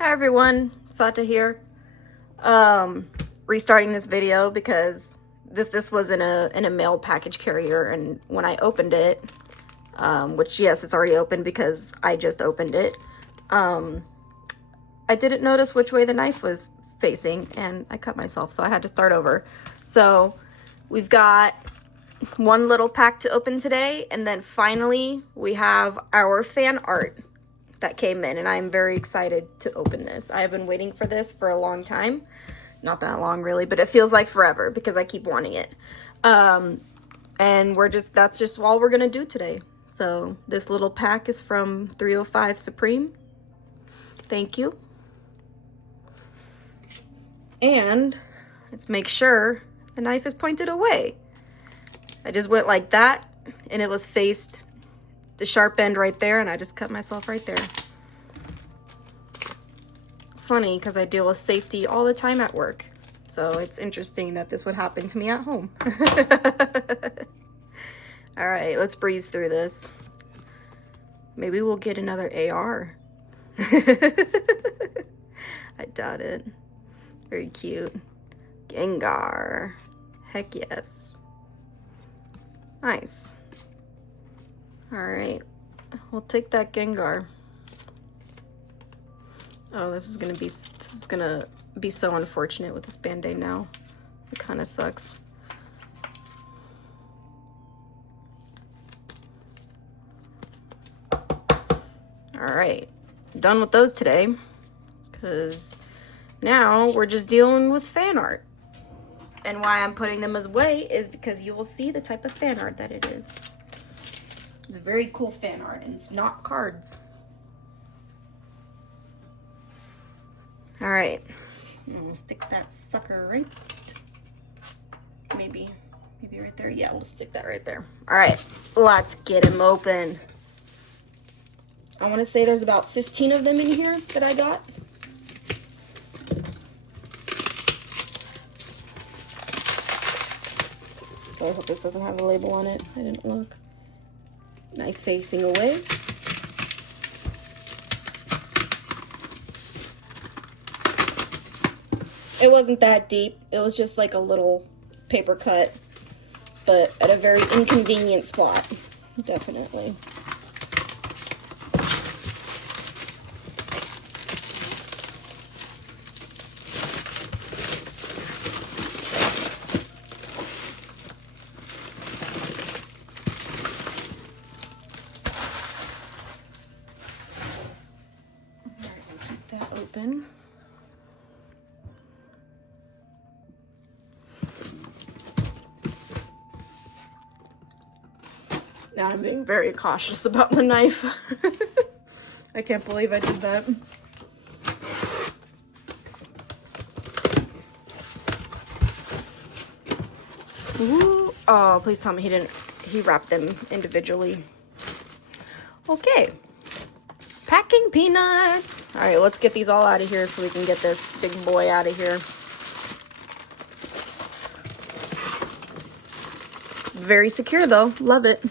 Hi everyone, Sata here. Restarting this video because this was in a mail package carrier, and when I opened it, which yes, it's already open because I just opened it, I didn't notice which way the knife was facing, and I cut myself, so I had to start over. So we've got one little pack to open today, and then finally we have our fan art that came in, and I'm very excited to open this. I have been waiting for this for a long time. Not that long really, but it feels like forever because I keep wanting it. And that's just all we're gonna do today. So this little pack is from 305 Supreme. Thank you. And let's make sure the knife is pointed away. I just went like that and it was faced the sharp end right there, and I just cut myself right there. Funny, because I deal with safety all the time at work, so it's interesting that this would happen to me at home. All right, let's breeze through this. Maybe we'll get another AR. I doubt it. Very cute. Gengar. Heck yes. Nice. All right, we'll take that Gengar. Oh, this is gonna be so unfortunate with this Band-Aid now. It kind of sucks. All right, done with those today, because now we're just dealing with fan art. And why I'm putting them away is because you will see the type of fan art that it is. It's a very cool fan art, and it's not cards. All right, I'm gonna stick that sucker right, maybe right there. Yeah, we'll stick that right there. All right, let's get him open. I want to say there's about 15 of them in here that I got. Oh, I hope this doesn't have a label on it. I didn't look. Knife facing away. It wasn't that deep. It was just like a little paper cut, but at a very inconvenient spot, definitely. Keep that open. Now I'm being very cautious about the knife. I can't believe I did that. Ooh. Oh, please tell me he wrapped them individually. Okay. Packing peanuts. All right, let's get these all out of here so we can get this big boy out of here. Very secure though, love it.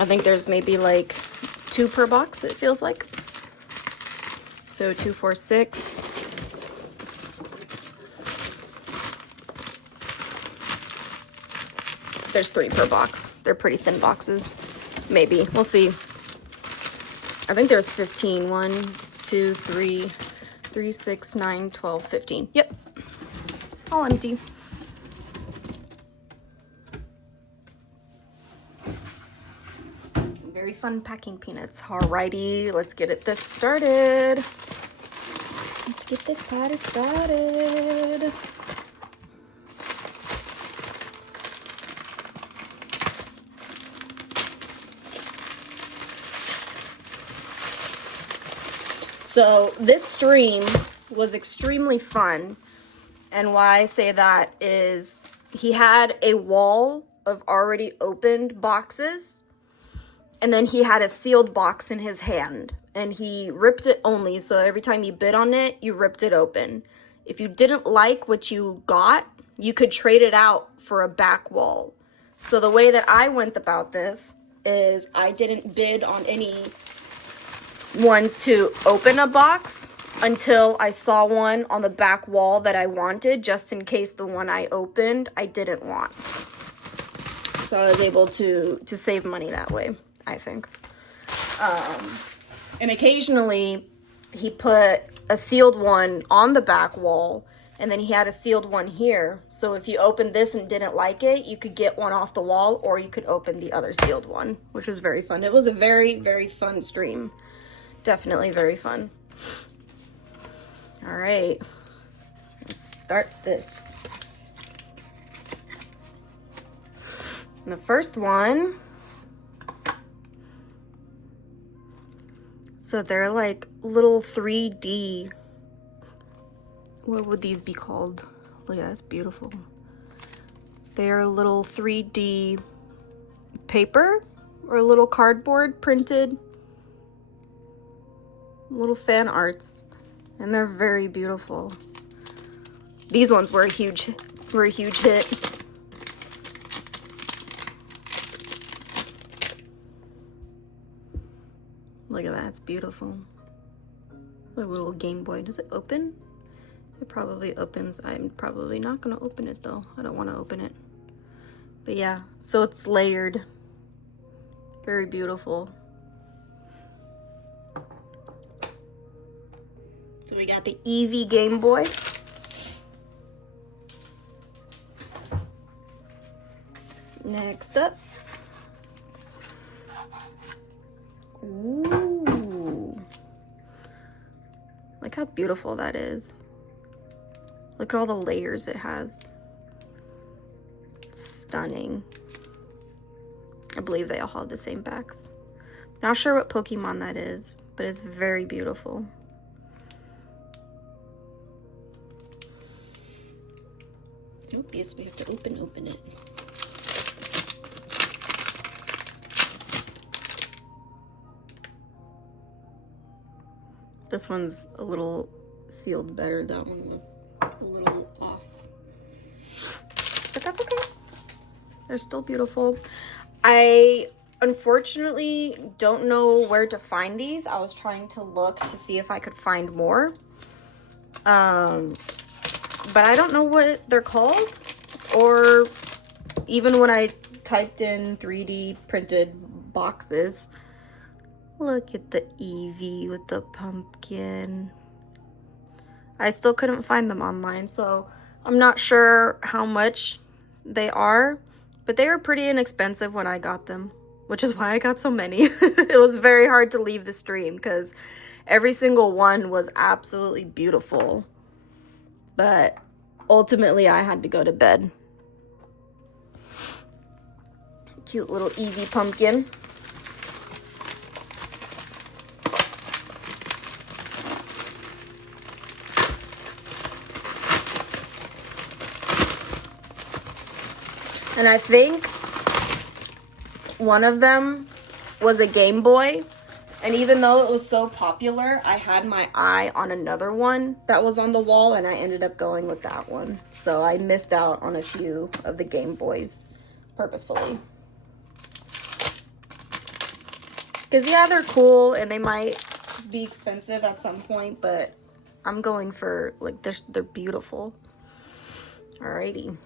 I think there's maybe like 2 per box, it feels like. So 2, 4, 6. There's 3 per box. They're pretty thin boxes. Maybe, we'll see. I think there's 15. 1, 2, 3, 6, 9, 12, 15. Yep, all empty. Very fun packing peanuts. Alrighty, let's get this started. Let's get this party started. So this stream was extremely fun, and why I say that is he had a wall of already opened boxes, and then he had a sealed box in his hand, and he ripped it only, so every time you bid on it, you ripped it open. If you didn't like what you got, you could trade it out for a back wall. So the way that I went about this is I didn't bid on any ones to open a box until I saw one on the back wall that I wanted, just in case the one I opened I didn't want. So I was able to save money that way, I think. And occasionally he put a sealed one on the back wall, and then he had a sealed one here. So if you opened this and didn't like it, you could get one off the wall, or you could open the other sealed one, which was very fun. It was a very, very fun stream. Definitely very fun. All right, let's start this. And the first one, so they're like little 3D, what would these be called? Look at that, it's beautiful. They're little 3D paper or little cardboard printed little fan arts, and they're very beautiful. These ones were a huge hit. Look at that, it's beautiful. A little Game Boy. Does it open? It probably opens. I'm probably not gonna open it though. I don't want to open it. But yeah, so it's layered. Very beautiful. So we got the Eevee Game Boy. Next up. Ooh. Look how beautiful that is. Look at all the layers it has. Stunning. I believe they all have the same backs. Not sure what Pokemon that is, but it's very beautiful. Oh, yes, we have to open it. This one's a little sealed better. That one was a little off. But that's okay. They're still beautiful. I unfortunately don't know where to find these. I was trying to look to see if I could find more. But I don't know what they're called, or even when I typed in 3D printed boxes. Look at the Eevee with the pumpkin. I still couldn't find them online, so I'm not sure how much they are, but they were pretty inexpensive when I got them, which is why I got so many. It was very hard to leave the stream because every single one was absolutely beautiful. But ultimately, I had to go to bed. Cute little Eevee pumpkin. And I think one of them was a Game Boy. And even though it was so popular, I had my eye on another one that was on the wall, and I ended up going with that one. So I missed out on a few of the Game Boys purposefully. Because, yeah, they're cool, and they might be expensive at some point, but I'm going for, like, they're beautiful. Alrighty.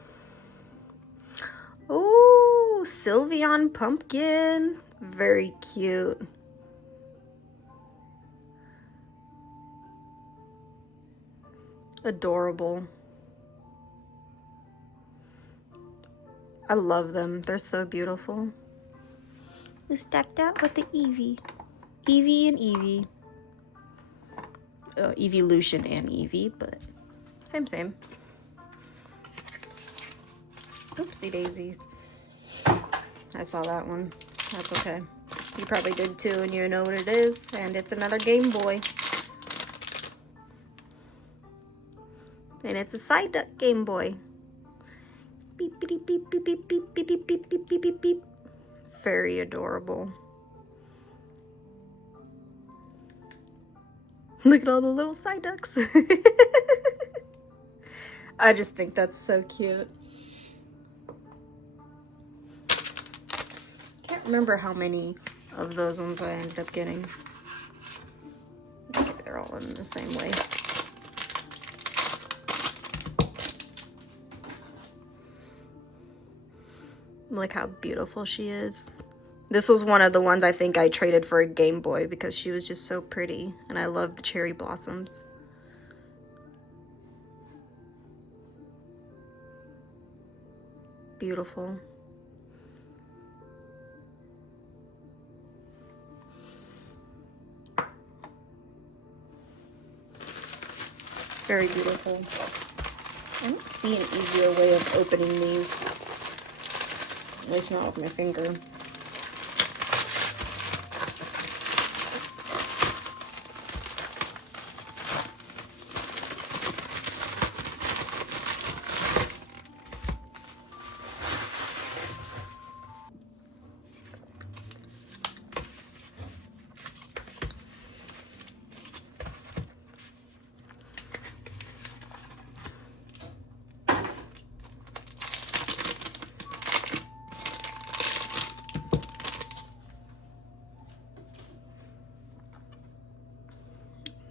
Ooh, Sylveon Pumpkin. Very cute. Adorable. I love them. They're so beautiful. We stacked out with the Eevee. Eevee and Eevee. Oh, Eeveelution and Eevee, but same. Oopsie daisies. I saw that one. That's okay. You probably did too, and you know what it is. And it's another Game Boy. And it's a Psyduck Game Boy. Beep, beep, beep, beep, beep, beep, beep, beep, beep, beep, beep, beep, beep. Very adorable. Look at all the little Psyducks. I just think that's so cute. Can't remember how many of those ones I ended up getting. they're all in the same way. Look how beautiful she is. This was one of the ones I think I traded for a Game Boy because she was just so pretty, and I love the cherry blossoms. Beautiful. Very beautiful. I don't see an easier way of opening these. At least not with my finger.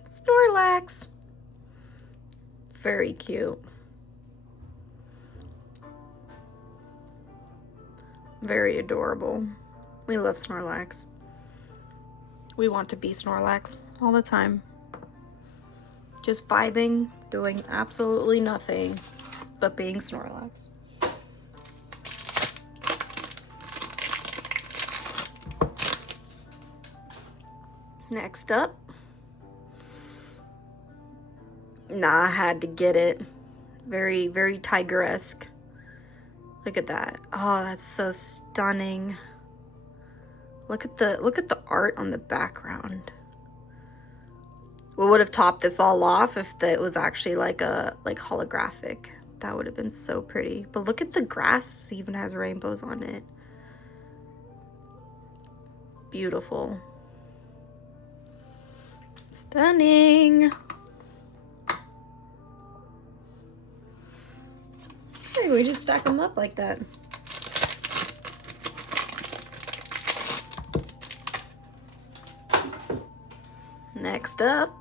Snorlax. Very cute. Very adorable. We love Snorlax. We want to be Snorlax all the time. Just vibing, doing absolutely nothing but being Snorlax. Next up. Nah, I had to get it. Very, very tiger-esque. Look at that. Oh, that's so stunning. Look at the art on the background. We would have topped this all off if it was actually like holographic. That would have been so pretty. But look at the grass. It even has rainbows on it. Beautiful. Stunning. Hey, we just stack them up like that. Next up.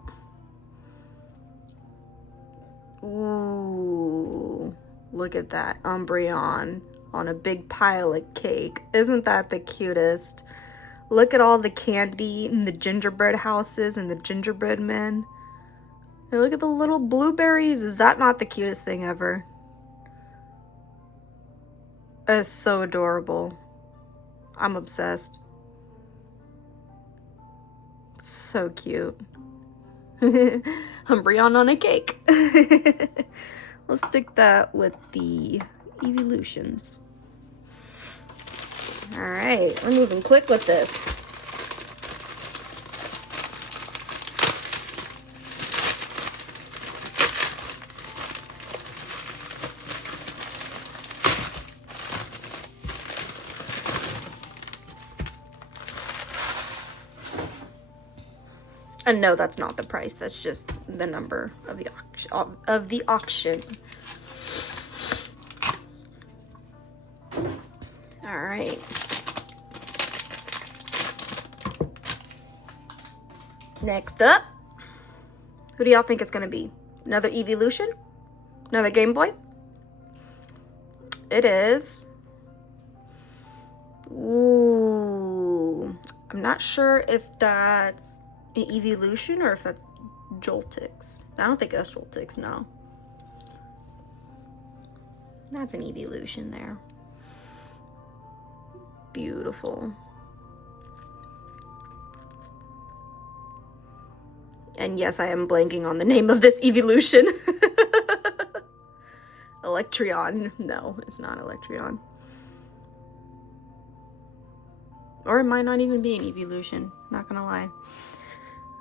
Ooh, look at that Umbreon on a big pile of cake. Isn't that the cutest? Look at all the candy and the gingerbread houses and the gingerbread men. And look at the little blueberries. Is that not the cutest thing ever? It's so adorable. I'm obsessed. So cute. Umbreon on a cake. Let's stick that with the evolutions. Alright, we're moving quick with this. And no, that's not the price. That's just the number of the auction. All right. Next up, who do y'all think it's gonna be? Another Evolution? Another Game Boy? It is. Ooh, I'm not sure if that's an Evolution or if that's Joltix. I don't think that's Joltix, no. That's an Evolution there. Beautiful. And yes, I am blanking on the name of this Evolution. Electreon. No, it's not Electreon. Or it might not even be an Evolution. Not gonna lie.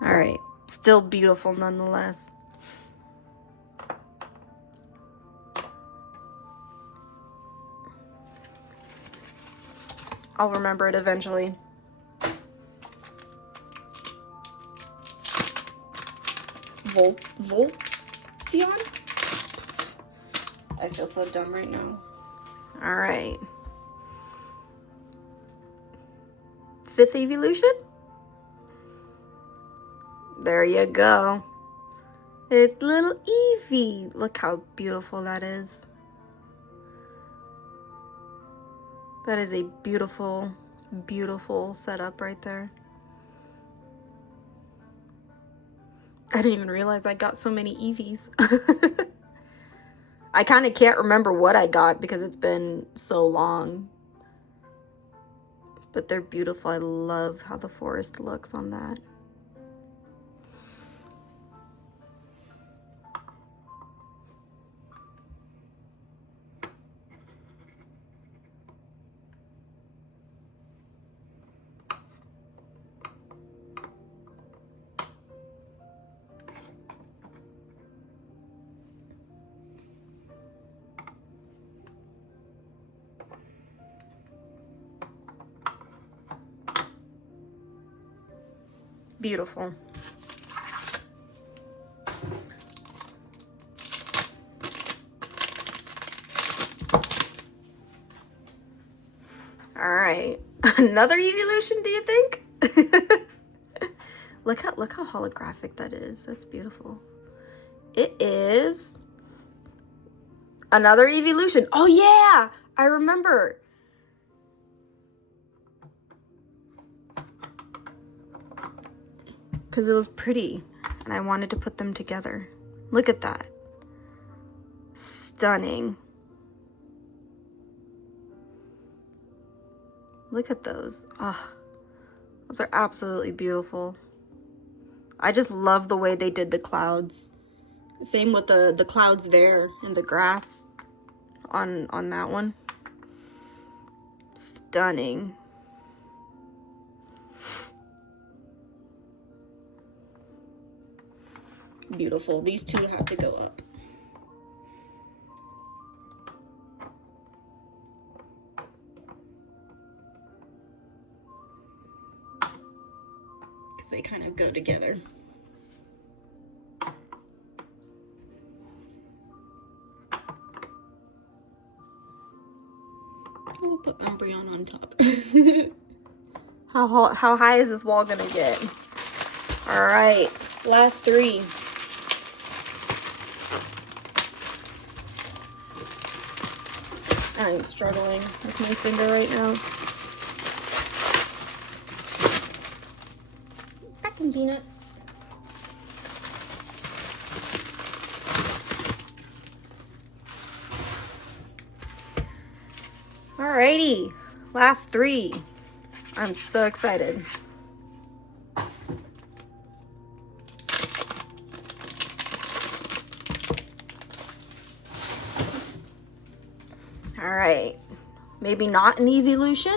Alright. Still beautiful nonetheless. I'll remember it eventually. Voltion? I feel so dumb right now. Alright. 5th Evolution? There you go. It's little Eevee. Look how beautiful that is. That is a beautiful, beautiful setup right there. I didn't even realize I got so many Eevees. I kind of can't remember what I got because it's been so long. But they're beautiful. I love how the forest looks on that. Beautiful. All right, another evolution, do you think? look how holographic that is. That's beautiful. It is another evolution. Oh yeah, I remember. Because it was pretty and I wanted to put them together. Look at that. Stunning. Look at those. Ah, those are absolutely beautiful. I just love the way they did the clouds. Same with the clouds there and the grass on that one. Stunning. Beautiful. These two have to go up. Because they kind of go together. We'll put Umbreon on top. How high is this wall gonna get? All right, last three. I'm struggling with my finger right now. Back in Peanut. Alrighty, last three. I'm so excited. All right, maybe not an evolution.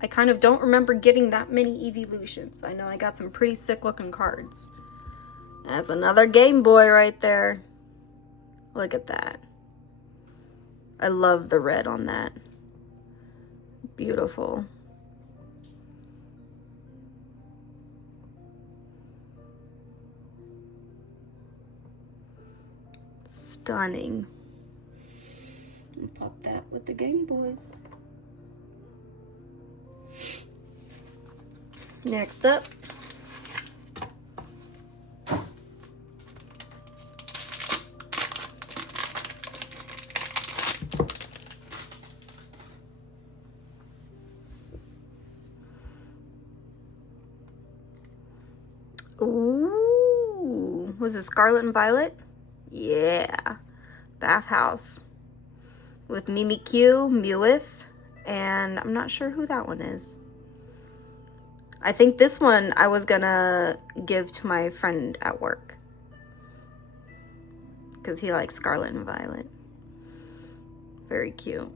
I kind of don't remember getting that many evolutions. I know I got some pretty sick looking cards. That's another Game Boy right there. Look at that. I love the red on that. Beautiful. Stunning. And pop that with the Game Boys. Next up. Ooh, was it Scarlet and Violet? Yeah, Bathhouse with Mimikyu, Mewith, and I'm not sure who that one is. I think this one I was gonna give to my friend at work because he likes Scarlet and Violet. Very cute.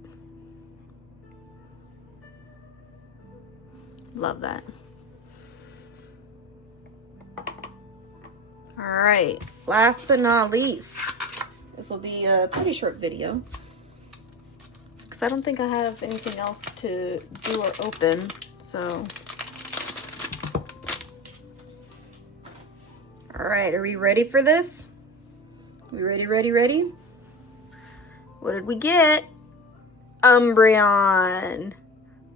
Love that. All right, last but not least, this will be a pretty short video because I don't think I have anything else to do or open, so. All right, are we ready for this? We ready? What did we get? Umbreon.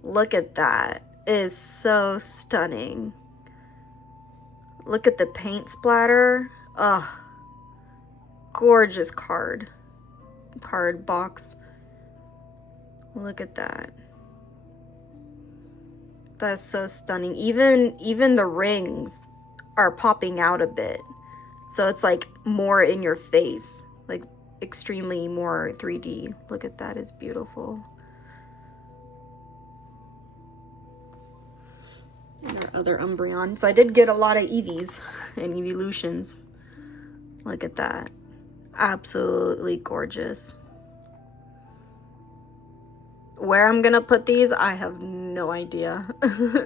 Look at that. It is so stunning. Look at the paint splatter. Ugh. Gorgeous card box. Look at that. That's so stunning. Even the rings are popping out a bit. So it's like more in your face, like extremely more 3D. Look at that, it's beautiful. And our other Umbreon. So I did get a lot of Eevees and Eeveelutions. Look at that. Absolutely gorgeous. Where I'm gonna put these, I have no idea.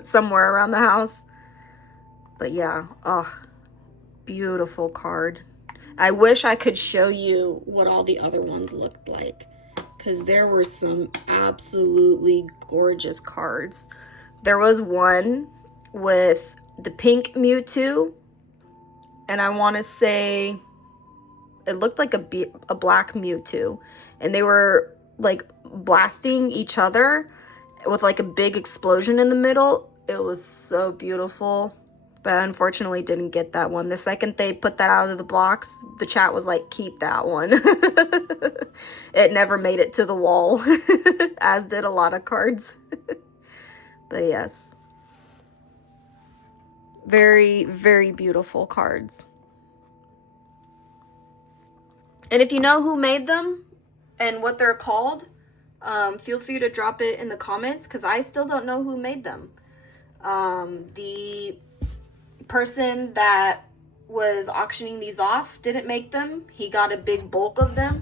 Somewhere around the house. But yeah, oh, beautiful card. I wish I could show you what all the other ones looked like, because there were some absolutely gorgeous cards. There was one with the pink Mewtwo, and I want to say it looked like a black Mewtwo, and they were like blasting each other with like a big explosion in the middle. It was so beautiful, but I unfortunately didn't get that one. The second they put that out of the box, the chat was like, keep that one. It never made it to the wall, as did a lot of cards. But yes, very, very beautiful cards. And if you know who made them and what they're called, feel free to drop it in the comments, because I still don't know who made them. The person that was auctioning these off didn't make them. He got a big bulk of them,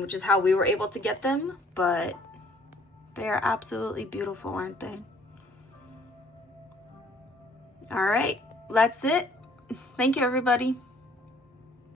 which is how we were able to get them. But they are absolutely beautiful, aren't they? All right, that's it. Thank you, everybody.